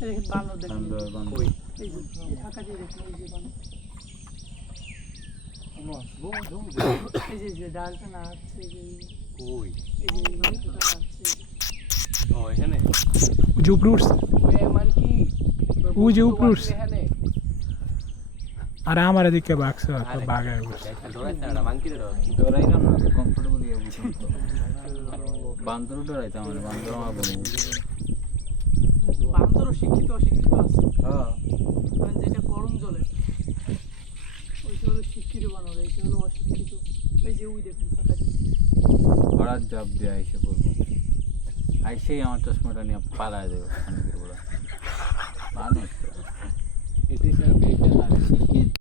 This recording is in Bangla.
দেখেন বানর দেখেন বান্দর এই যে ফাঁকা দিয়ে দেখেন এই যে বানর এই যে ডালটা নাচছে এই যে কই এই যে ডালটা নাচছে ও এখানে যে উপরে উঠছে ওই মানে কি ওই যে উপরে উঠছে এখানে আর আমার এদিকে বাঘছে বাঘায় উঠছে ডরাইতে না মাংকিরে ডরাইতে ডরাইলাম না কমফোর্টেবল ইয়ে বুঝুন তো বান্দর ডরাইতাম মানে বান্দর আমার বলে বান্দরও শিক্ষিত অশিক্ষিত আছে হ্যাঁ মানে যেটা গরম জলে ওইটা হলো শিক্ষিত বানর এইটা হলো অশিক্ষিত এই যে ওই দেখুন ফাঁকা দিয়ে হঠাৎ জাপ দিয়ে এসে পড়বো আইসেই আমার চশমাটা নিয়ে পালায় দেবো খানিকের বড় মানুষ তো এটি স্যার বেটা না শিক্ষিত